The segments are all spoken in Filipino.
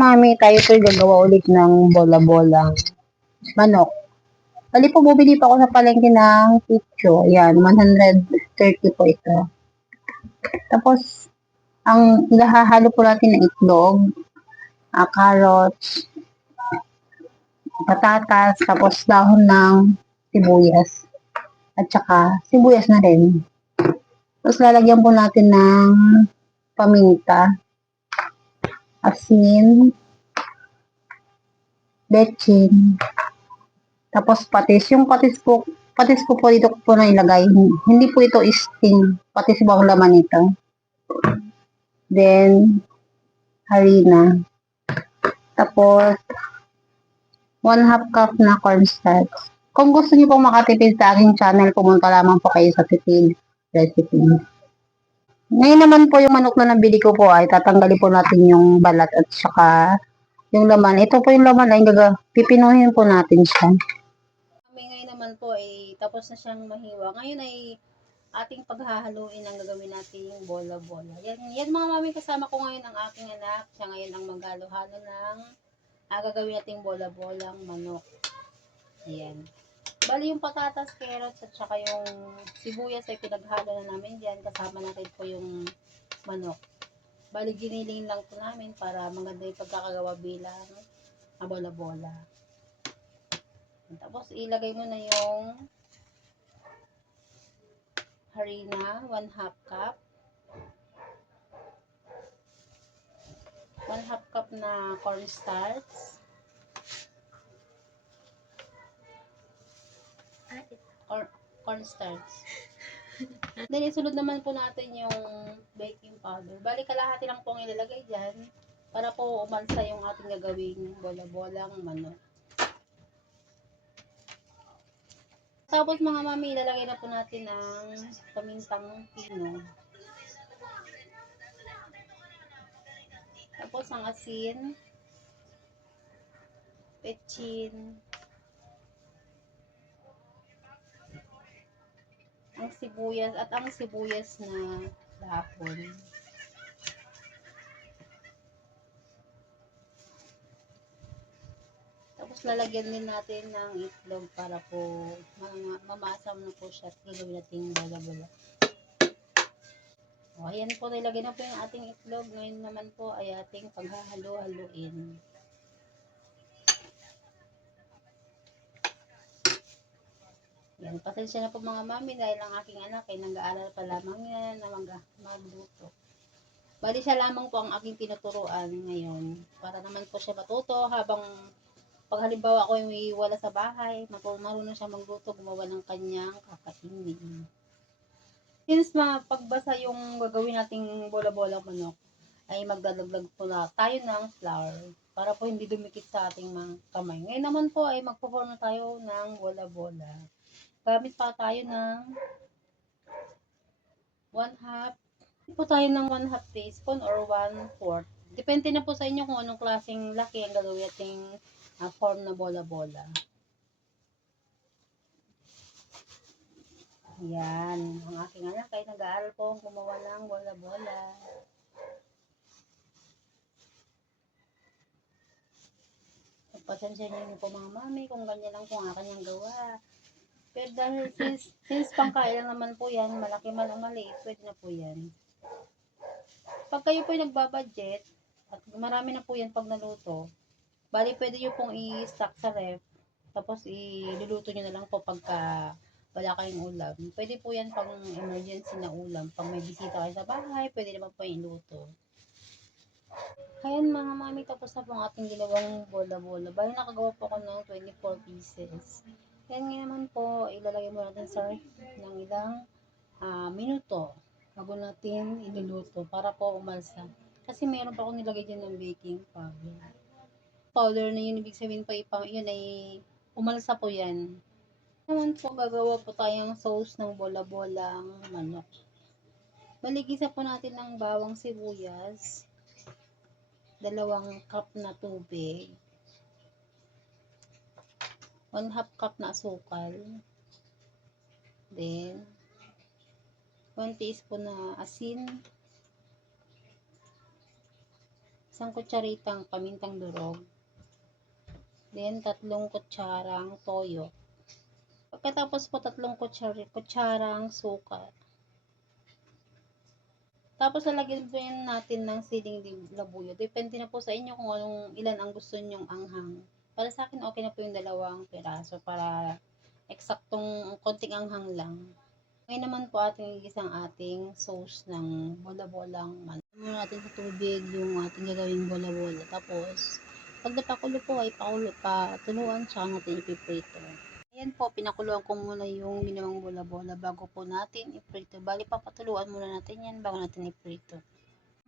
Mami, tayo po gagawa ulit ng bola-bolang manok. Bali po, bumili pa ako sa palengke ng pitcho. Ayan, 130 po ito. Tapos, ang ilahahalo po natin na itlog, carrots, patatas, tapos dahon ng sibuyas. At saka, sibuyas na rin. Tapos, lalagyan po natin ng paminta, asin, bechin, tapos patis. Yung patis ko po dito po na ilagay. Hindi po ito steam. Patis po ang laman nito. Then, harina. Tapos, 1/2 cup na cornstarch. Kung gusto niyo pong makatipid sa aking channel, pumunta lamang po kayo sa Tipid Recipe. Ngayon naman po yung manok na nabili ko po ay tatanggalin po natin yung balat at saka yung laman. Ito po yung laman ay pipinuhin po natin siya. Ngayon naman po ay tapos na siyang mahiwa. Ngayon ay ating paghahaluin ang gagawin nating bola-bola. Yan mga mami, kasama ko ngayon ang aking anak. Siya ngayon ang maghalo-halo ng gagawin nating bola-bolang manok. Ayan. Bali yung patatas, carrots at saka yung sibuyas ay pinaghalo na namin diyan. Kasama natin po yung manok. Bali giniling lang po namin para maganda yung pagkakagawa bilang bola-bola. Tapos ilagay mo na yung harina, 1/2 cup. 1/2 cup na cornstarch. Cornstarch. Then isunod naman po natin yung baking powder. Bali kalahati lang po ang ilalagay dyan para po umalsa yung ating gagawing bola-bolang manok. Tapos mga mami, ilalagay na po natin ang pamintang pino. Tapos ang asin, petchin, ang sibuyas at ang sibuyas na dahon. Tapos lalagyan din natin ng itlog para po mamasam na po siya at gagawin natin bola-bola. O, ayan po, nilagay na po yung ating itlog. Ngayon naman po ay ating paghahalo-haluin. Yan, pasensya na po mga mami dahil ang aking anak ay nag-aaral pa lamang yan na magluto. Bali siya lamang po ang aking tinuturuan ngayon para naman po siya matuto habang pag halimbawa ako ay wala sa bahay, marunong siya magluto, gumawa ng kanyang kakainin. Since pagbasa yung gagawin nating bola-bola manok, ay magdadagdag po na tayo ng flour para po hindi dumikit sa ating mga kamay. Ngayon naman po ay magpo-form tayo ng bola-bola. Gamit pa tayo ng 1/2 po tayo ng 1/2 teaspoon or 1/4. Depende na po sa inyo kung anong klaseng laki ang gagawin nating form na bola-bola. Yan. Ang aking anak ay nag-aaral po gumawa ng bola-bola. Pasensya niyo po mga mami kung ganyan lang po ang kanyang gawa. Pero dahil since pangkain lang naman po yan, malaki man o maliit, pwede na po yan. Pag kayo po nagbabudget, at marami na po yan pag naluto, bali pwede nyo pong i-stock sa ref, tapos iluluto nyo na lang po pagka wala kayong ulam. Pwede po yan pang emergency na ulam. Pag may bisita kayo sa bahay, pwede naman po iluto. Ayan mga mami, tapos na po ang ating ginawang bola-bola. Bali nakagawa po ako ng 24 pieces. Yan nga naman po, ilalagay mo natin sa ng ilang minuto bago natin iluluto para po umalsa. Kasi meron pa akong nilagay dyan ng baking powder. Powder na yun, ibig sabihin pa yun ay umalsa po yan. Naman po, gagawa po tayong sauce ng bola-bolang manok. Maligisa po natin ng bawang sibuyas, 2 cup na tubig, 1/2 cup na asukal, then 1 teaspoon na asin, isang kutsaritang pamintang durog, then 3 kutsarang toyo. Pagkatapos po 3 kutsarang suka. Tapos lalagyan po yan natin ng siling labuyo. Depende na po sa inyo kung ilan ang gusto nyong anghang. Para sa akin okay na po yung 2 piraso para eksaktong konting anghang lang. Ngayon naman po ating igisang ating sauce ng bola-bolang manok. Muna natin sa tubig yung ating gagawing bola-bola. Tapos pag napakulo po ay patuluan tsaka natin ipiprito. Ayan po, pinakuluan ko muna yung ginawang bola-bola bago po natin iprito. Bali, papatuluan muna natin yan bago natin iprito.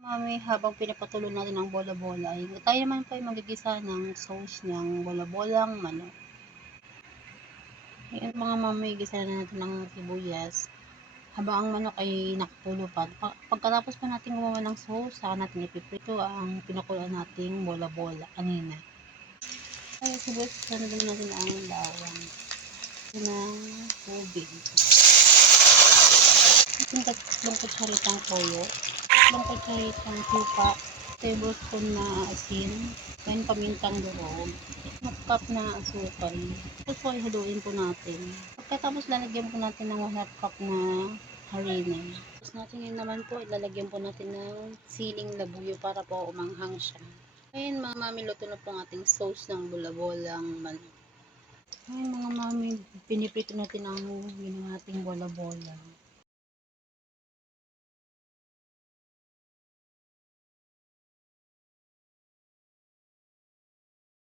Mami, habang pinapatulo natin ang bola-bola, ay tayo naman po ay magigisa ng sauce niyang bola-bolang manok. Ayan mga mami, gisa na natin ng sibuyas. Habang ang manok ay nakapulo pa. Pagkatapos pa natin gumawa ng sauce, saka natin ipiprito ang pinakuluan nating bola-bola kanina. Ay, sibuyas, sanagin natin ang bawang ng tubig. Yung 3 kutsaritang toyo, 3 kutsaritang suka, tablespoon na asin, then pamintang durog, 1 cup na asukal. Tapos po haluin po natin. Pagkatapos lalagyan po natin ng 1 cup na harina. Tapos natin yun naman po, ilalagyan po natin ng siling labuyo para po umanghang siya. Ngayon mga mami, luto na po ang ating sauce ng bola-bolang manok. Ngayon mga mami, piniprito natin ang ginawa nating bola-bola.